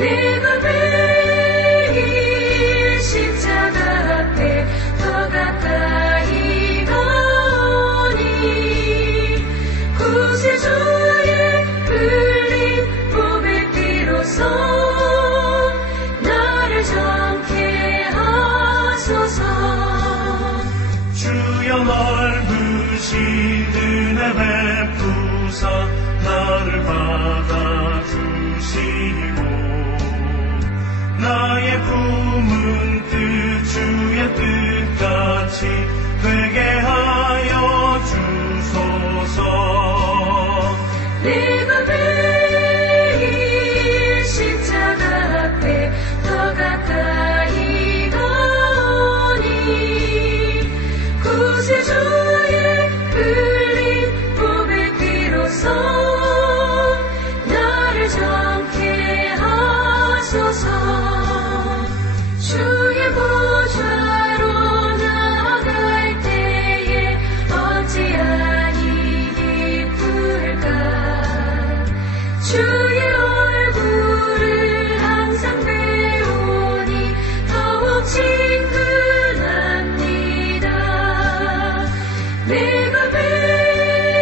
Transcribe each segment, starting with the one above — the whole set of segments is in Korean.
내가 매일 십자가 앞에 더 가까이 가오니 구세주의 흘린 보배 피로써 나를 정케 하소서. 주여 넓으신 은혜 베푸사 나를 받아주시고 나의 품은 뜻 주의 뜻같이 되게 하여 주소서. 내가 매일 십자가 앞에 더 가까이 가오니 구세주의 흘린 보배 피로써 나를 정케 하소서. 주의 보좌로 나아갈 때에 어찌하니 기쁠까. 주의 얼굴을 항상 배우니 더욱 친근합니다. 내가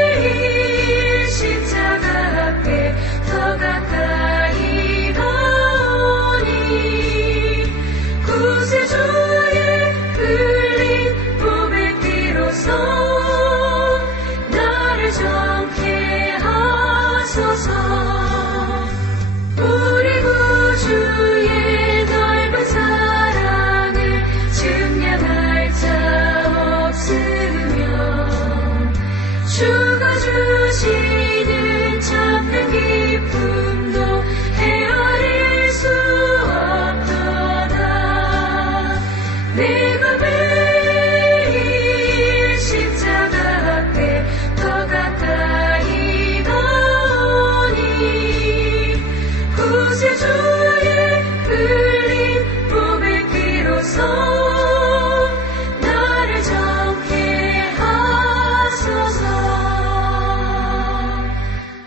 매일 십자가 앞에 더 가까이 가오니 구세주의 흘린 보배 피로써 나를 정케 하소서. 우리 구주의 넓은 사랑을 증량할 자 없으며 주가 주시는 참된 기쁨도 헤아릴 수 없도다. 내가 매일 십자가 앞에 더 가까이 가오니 구세주의 흘린 보배 피로써 나를 정케 하소서.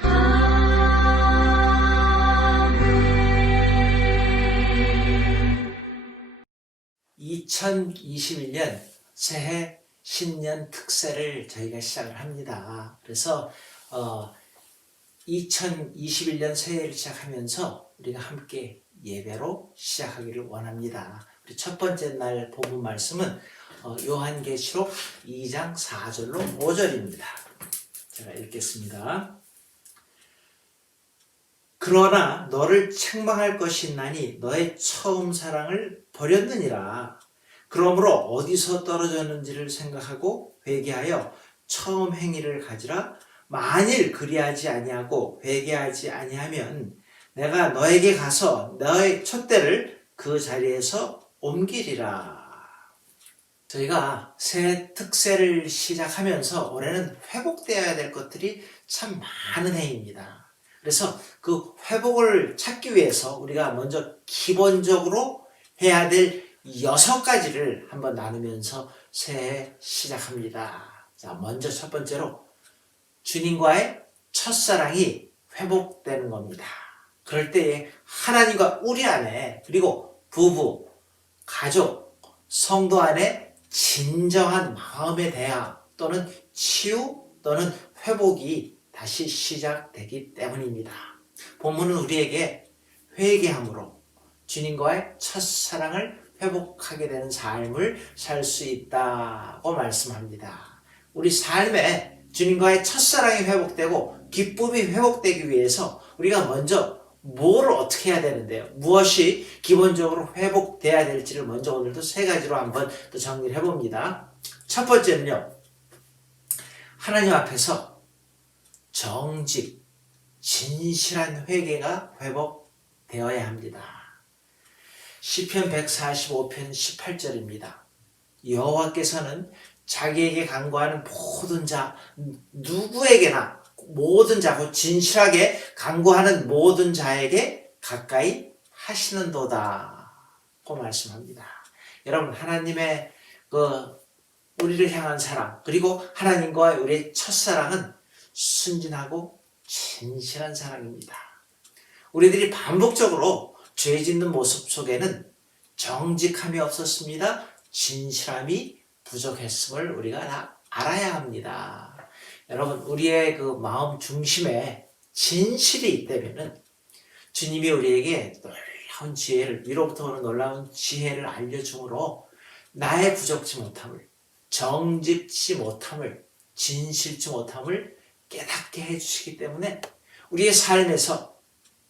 아멘. 2021년 새해 신년 특세를 저희가 시작을 합니다. 그래서 2021년 새해를 시작하면서 우리가 함께 예배로 시작하기를 원합니다. 우리 첫 번째 날 본문 말씀은 요한계시록 2장 4절로 5절입니다. 제가 읽겠습니다. 그러나 너를 책망할 것이 있나니 너의 처음 사랑을 버렸느니라. 그러므로 어디서 떨어졌는지를 생각하고 회개하여 처음 행위를 가지라. 만일 그리하지 아니하고 회개하지 아니하면 내가 너에게 가서 너의 촛대를 그 자리에서 옮기리라. 저희가 새해 특세를 시작하면서 올해는 회복되어야 될 것들이 참 많은 해입니다. 그래서 그 회복을 찾기 위해서 우리가 먼저 기본적으로 해야 될 6가지를 한번 나누면서 새해 시작합니다. 자, 먼저 첫 번째로 주님과의 첫사랑이 회복되는 겁니다. 그럴 때에 하나님과 우리 안에, 그리고 부부, 가족, 성도 안에 진정한 마음의 대화 또는 치유 또는 회복이 다시 시작되기 때문입니다. 본문은 우리에게 회개함으로 주님과의 첫사랑을 회복하게 되는 삶을 살 수 있다고 말씀합니다. 우리 삶에 주님과의 첫사랑이 회복되고 기쁨이 회복되기 위해서 우리가 먼저 뭘 어떻게 해야 되는데요? 무엇이 기본적으로 회복돼야 될지를 먼저 오늘도 3가지로 한번 또 정리를 해봅니다. 첫 번째는요, 하나님 앞에서 정직, 진실한 회개가 회복되어야 합니다. 시편 145편 18절입니다. 여호와께서는 자기에게 간구하는 모든 자, 누구에게나 모든 자, 진실하게 간구하는 모든 자에게 가까이 하시는도다 고 말씀합니다. 여러분, 하나님의 우리를 향한 사랑, 그리고 하나님과 우리의 첫사랑은 순진하고 진실한 사랑입니다. 우리들이 반복적으로 죄 짓는 모습 속에는 정직함이 없었습니다. 진실함이 부족했음을 우리가 다 알아야 합니다. 여러분, 우리의 그 마음 중심에 진실이 있다면은 주님이 우리에게 놀라운 지혜를, 위로부터 오는 놀라운 지혜를 알려주므로 나의 부족치 못함을, 정직치 못함을, 진실치 못함을 깨닫게 해주시기 때문에 우리의 삶에서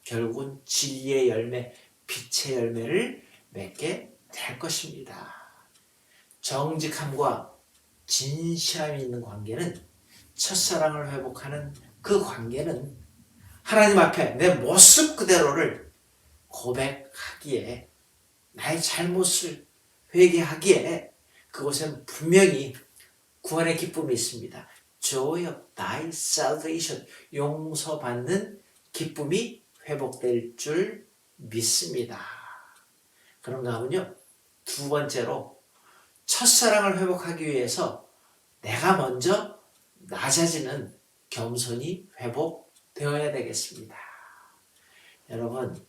결국은 진리의 열매, 빛의 열매를 맺게 될 것입니다. 정직함과 진실함이 있는 관계는, 첫사랑을 회복하는 그 관계는 하나님 앞에 내 모습 그대로를 고백하기에, 나의 잘못을 회개하기에 그곳엔 분명히 구원의 기쁨이 있습니다. Joy of thy salvation, 용서받는 기쁨이 회복될 줄 믿습니다. 그런가 하면요, 두 번째로 첫사랑을 회복하기 위해서 내가 먼저 낮아지는 겸손이 회복되어야 되겠습니다. 여러분,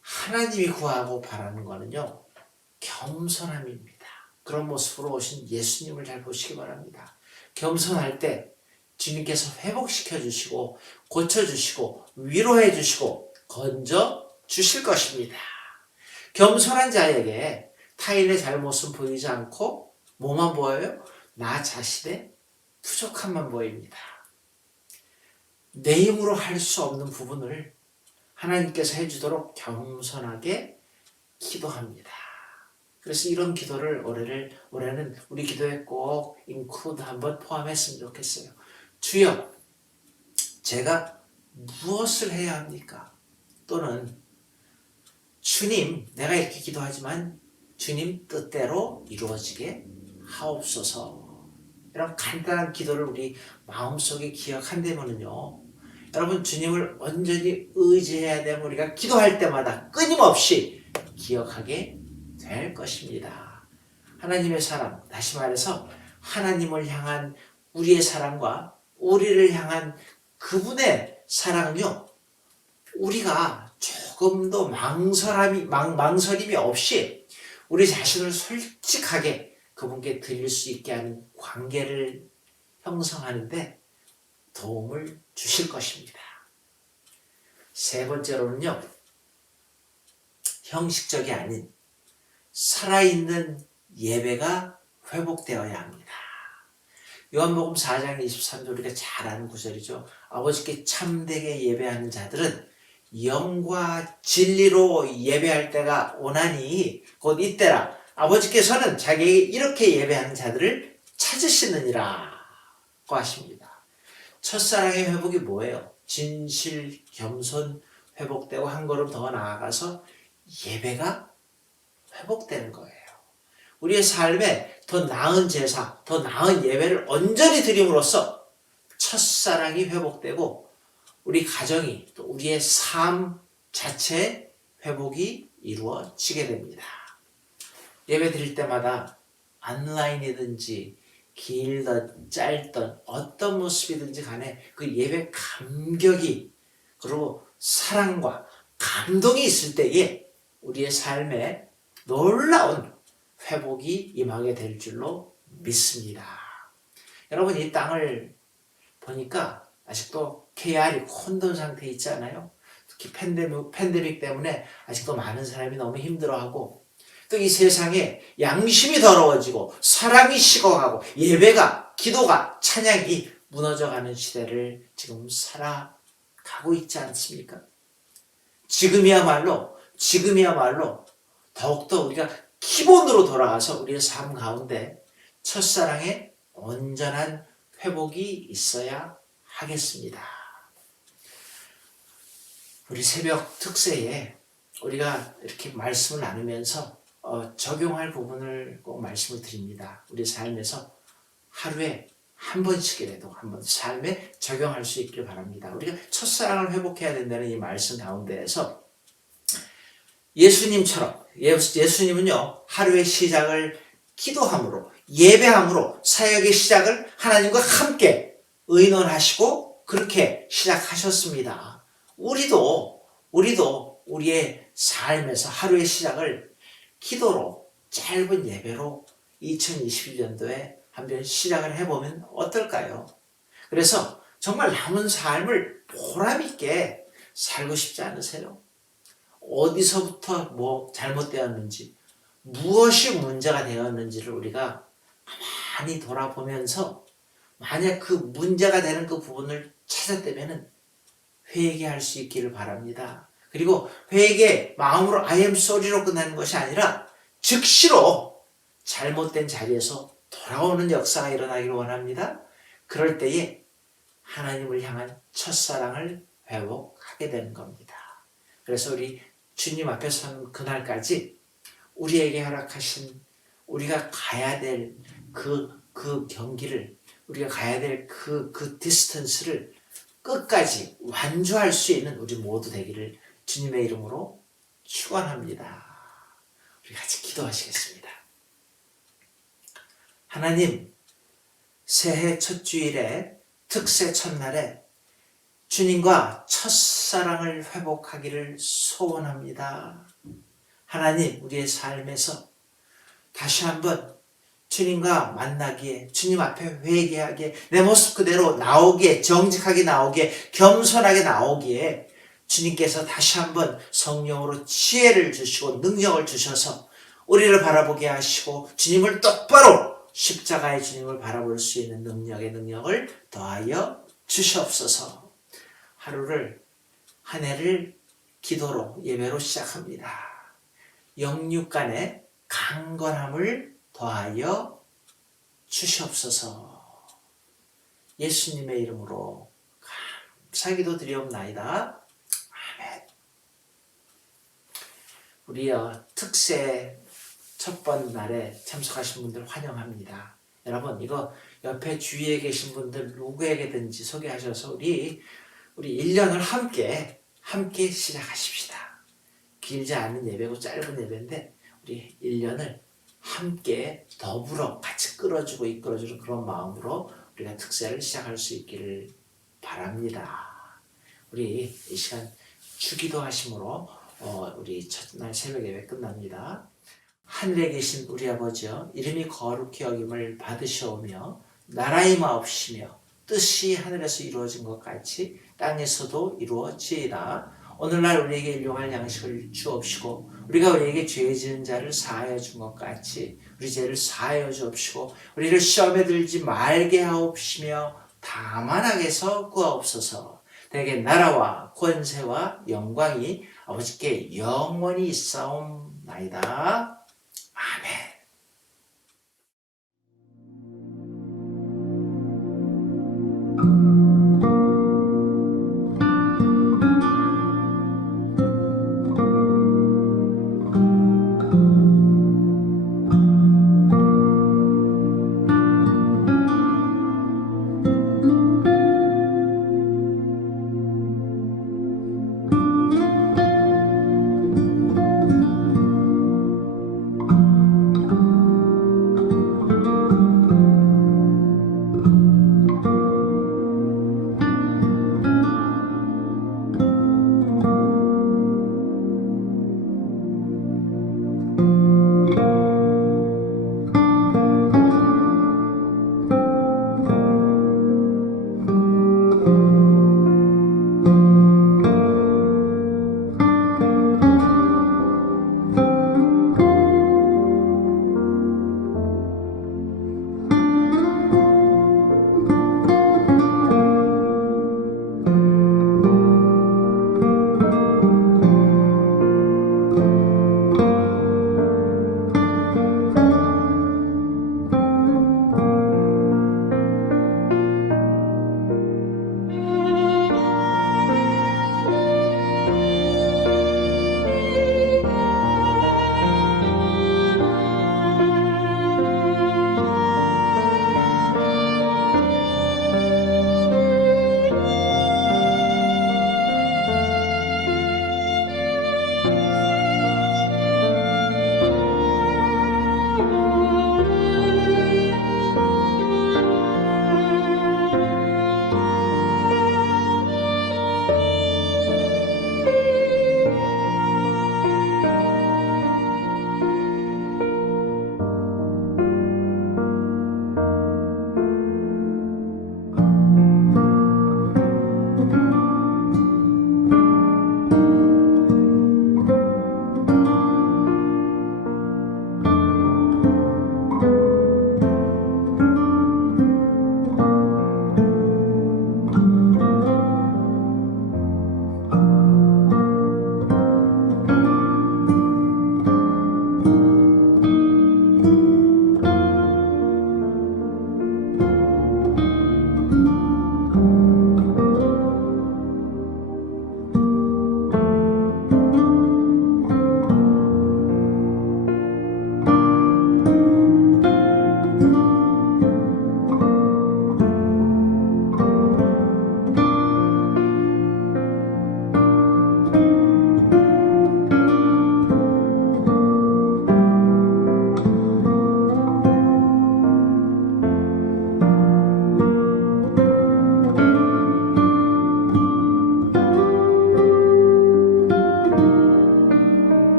하나님이 구하고 바라는 거는요, 겸손함입니다. 그런 모습으로 오신 예수님을 잘 보시기 바랍니다. 겸손할 때 주님께서 회복시켜 주시고 고쳐 주시고 위로해 주시고 건져 주실 것입니다. 겸손한 자에게 타인의 잘못은 보이지 않고 뭐만 보여요? 나 자신의 부족함만 보입니다. 내 힘으로 할 수 없는 부분을 하나님께서 해주도록 겸손하게 기도합니다. 그래서 이런 기도를 올해는 우리 기도에 꼭 include 한번 포함했으면 좋겠어요. 주여, 제가 무엇을 해야 합니까? 또는 주님, 내가 이렇게 기도하지만 주님 뜻대로 이루어지게 하옵소서. 이런 간단한 기도를 우리 마음속에 기억한다면요, 여러분, 주님을 온전히 의지해야 되면 우리가 기도할 때마다 끊임없이 기억하게 될 것입니다. 하나님의 사랑, 다시 말해서 하나님을 향한 우리의 사랑과 우리를 향한 그분의 사랑은요, 우리가 조금도 망설임이 없이 우리 자신을 솔직하게 그분께 드릴 수 있게 하는 관계를 형성하는데 도움을 주실 것입니다. 세 번째로는요, 형식적이 아닌 살아있는 예배가 회복되어야 합니다. 요한복음 4장 23절, 우리가 잘 아는 구절이죠. 아버지께 참되게 예배하는 자들은 영과 진리로 예배할 때가 오나니 곧 이때라. 아버지께서는 자기에게 이렇게 예배하는 자들을 찾으시느니라 고 하십니다. 첫사랑의 회복이 뭐예요? 진실, 겸손 회복되고 한 걸음 더 나아가서 예배가 회복되는 거예요. 우리의 삶에 더 나은 제사, 더 나은 예배를 온전히 드림으로써 첫사랑이 회복되고 우리 가정이, 또 우리의 삶 자체의 회복이 이루어지게 됩니다. 예배 드릴 때마다 온라인이든지 길든 짧든 어떤 모습이든지 간에 그 예배 감격이, 그리고 사랑과 감동이 있을 때에 우리의 삶에 놀라운 회복이 임하게 될 줄로 믿습니다. 여러분, 이 땅을 보니까 아직도 KR이 혼돈 상태에 있지 않아요? 특히 팬데믹 때문에 아직도 많은 사람이 너무 힘들어하고, 또 이 세상에 양심이 더러워지고 사랑이 식어가고 예배가, 기도가, 찬양이 무너져가는 시대를 지금 살아가고 있지 않습니까? 지금이야말로 더욱더 우리가 기본으로 돌아가서 우리의 삶 가운데 첫사랑의 온전한 회복이 있어야 하겠습니다. 우리 새벽 특세에 우리가 이렇게 말씀을 나누면서 적용할 부분을 꼭 말씀을 드립니다. 우리 삶에서 하루에 한 번씩이라도 한번 삶에 적용할 수 있길 바랍니다. 우리가 첫사랑을 회복해야 된다는 이 말씀 가운데에서 예수님처럼, 예수님은요, 하루의 시작을 기도함으로, 예배함으로 사역의 시작을 하나님과 함께 의논하시고 그렇게 시작하셨습니다. 우리도 우리의 삶에서 하루의 시작을 기도로 짧은 예배로 2021년도에 한번 시작을 해보면 어떨까요? 그래서 정말 남은 삶을 보람있게 살고 싶지 않으세요? 어디서부터 뭐 잘못되었는지, 무엇이 문제가 되었는지를 우리가 가만히 돌아보면서 만약 그 문제가 되는 그 부분을 찾았다면 회개할 수 있기를 바랍니다. 그리고 회개 마음으로 I am sorry로 끝나는 것이 아니라 즉시로 잘못된 자리에서 돌아오는 역사가 일어나기를 원합니다. 그럴 때에 하나님을 향한 첫사랑을 회복하게 되는 겁니다. 그래서 우리 주님 앞에 서는 그날까지 우리에게 허락하신 우리가 가야 될 그 경기를, 우리가 가야 될 그 디스턴스를 끝까지 완주할 수 있는 우리 모두 되기를 주님의 이름으로 축원합니다. 우리 같이 기도하시겠습니다. 하나님, 새해 첫 주일에 특세 첫날에 주님과 첫사랑을 회복하기를 소원합니다. 하나님, 우리의 삶에서 다시 한번 주님과 만나기에, 주님 앞에 회개하기에, 내 모습 그대로 나오기에, 정직하게 나오기에, 겸손하게 나오기에 주님께서 다시 한번 성령으로 지혜를 주시고 능력을 주셔서 우리를 바라보게 하시고 주님을 똑바로 십자가의 주님을 바라볼 수 있는 능력을 더하여 주시옵소서. 한 해를 기도로 예배로 시작합니다. 영육간의 강건함을 더하여 주시옵소서. 예수님의 이름으로 감사기도 드리옵나이다. 아멘. 우리 특세 첫 번 날에 참석하신 분들 환영합니다. 여러분, 이거 옆에 주위에 계신 분들 누구에게든지 소개하셔서 우리 1년을 함께 시작하십시다. 길지 않은 예배고 짧은 예배인데 우리 1년을 함께 더불어 같이 끌어주고 이끌어주는 그런 마음으로 우리가 특세를 시작할 수 있기를 바랍니다. 우리 이 시간 주기도 하심으로 우리 첫날 새벽 예배 끝납니다. 하늘에 계신 우리 아버지여, 이름이 거룩히 여김을 받으시오며 나라의 마옵시며 뜻이 하늘에서 이루어진 것 같이 땅에서도 이루어지이다. 오늘날 우리에게 일용할 양식을 주옵시고 우리가 우리에게 죄 지은 자를 사하여 준 것 같이 우리 죄를 사하여 주옵시고 우리를 시험에 들지 말게 하옵시며 다만 악에서 구하옵소서. 대개 나라와 권세와 영광이 아버지께 영원히 있사옵나이다.